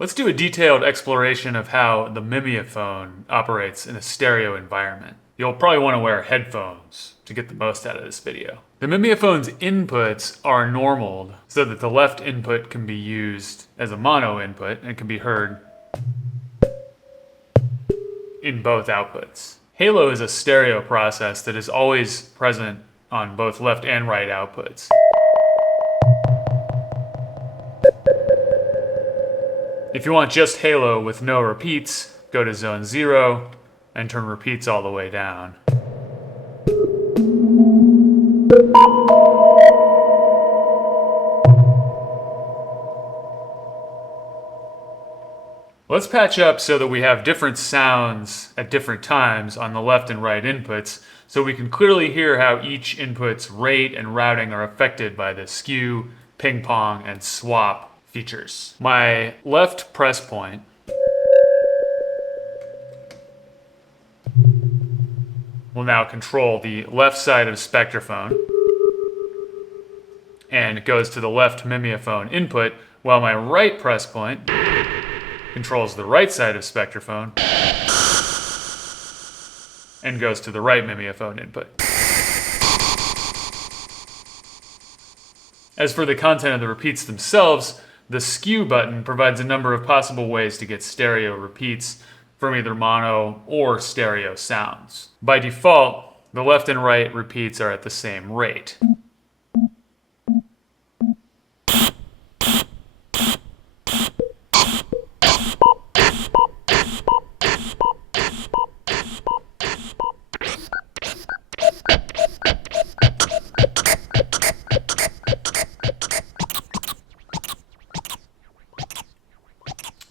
Let's do a detailed exploration of how the Mimeophone operates in a stereo environment. You'll probably want to wear headphones to get the most out of this video. The Mimeophone's inputs are normaled so that the left input can be used as a mono input and can be heard in both outputs. Halo is a stereo process that is always present on both left and right outputs. If you want just halo with no repeats, go to zone 0 and turn repeats all the way down. Let's patch up so that we have different sounds at different times on the left and right inputs, so we can clearly hear how each input's rate and routing are affected by the skew, ping-pong, and swap features. My left press point will now control the left side of Spectrophone, and it goes to the left Mimeophone input, while my right press point controls the right side of Spectrophone and goes to the right Mimeophone input. As for the content of the repeats themselves, the Skew button provides a number of possible ways to get stereo repeats from either mono or stereo sounds. By default, the left and right repeats are at the same rate.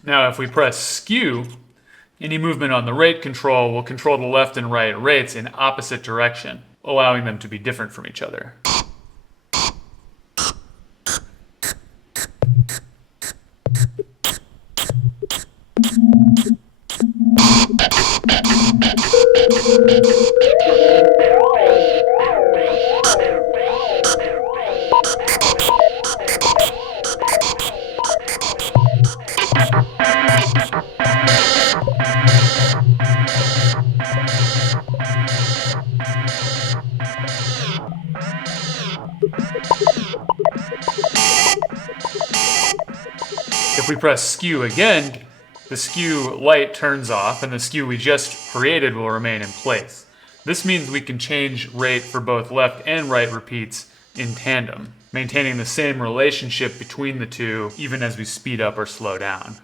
Now, if we press Skew, any movement on the rate control will control the left and right rates in opposite direction, allowing them to be different from each other. If we press Skew again, the skew light turns off and the skew we just created will remain in place. This means we can change rate for both left and right repeats in tandem, maintaining the same relationship between the two even as we speed up or slow down.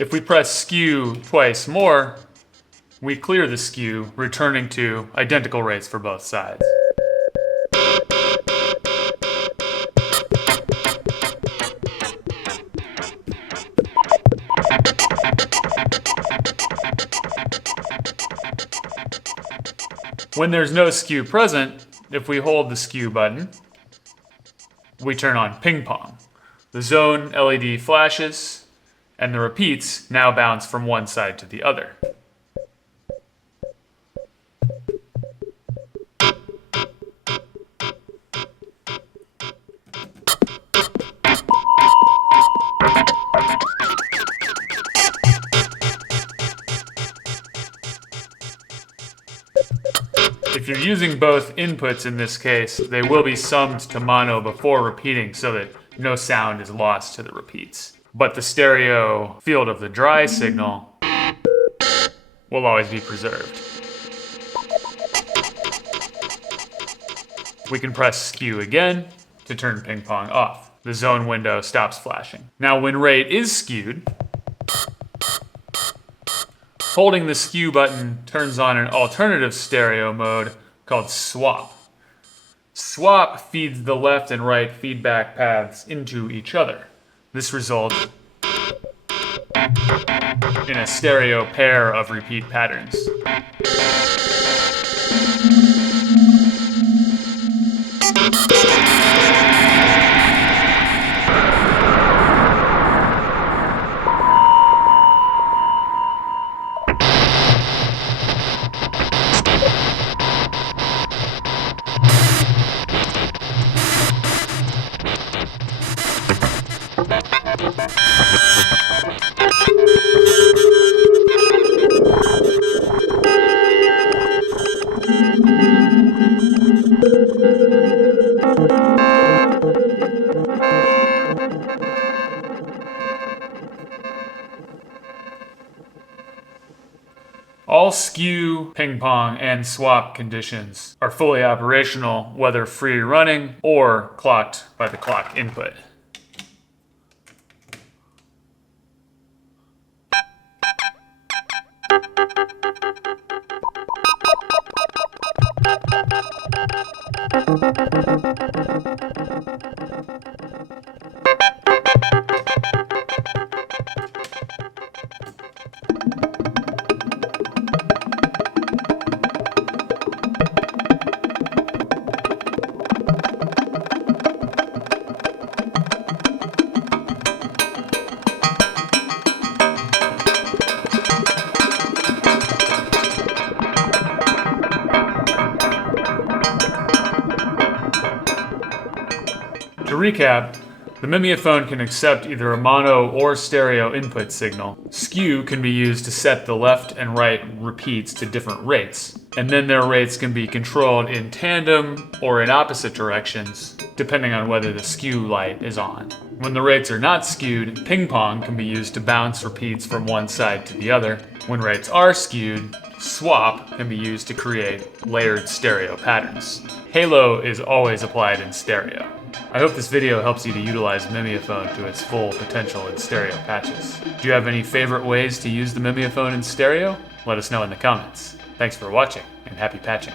If we press Skew twice more, we clear the skew, returning to identical rates for both sides. When there's no skew present, if we hold the Skew button, we turn on ping-pong. The zone LED flashes, and the repeats now bounce from one side to the other. If you're using both inputs in this case, they will be summed to mono before repeating so that no sound is lost to the repeats. But the stereo field of the dry signal will always be preserved. We can press Skew again to turn ping-pong off. The zone window stops flashing. Now when rate is skewed, holding the Skew button turns on an alternative stereo mode called swap. Swap feeds the left and right feedback paths into each other. This results in a stereo pair of repeat patterns. All skew, ping-pong, and swap conditions are fully operational, whether free running or clocked by the clock input. To recap, the Mimeophone can accept either a mono or stereo input signal. Skew can be used to set the left and right repeats to different rates, and then their rates can be controlled in tandem or in opposite directions, depending on whether the skew light is on. When the rates are not skewed, ping-pong can be used to bounce repeats from one side to the other. When rates are skewed, swap can be used to create layered stereo patterns. Halo is always applied in stereo. I hope this video helps you to utilize Mimeophone to its full potential in stereo patches. Do you have any favorite ways to use the Mimeophone in stereo? Let us know in the comments. Thanks for watching, and happy patching.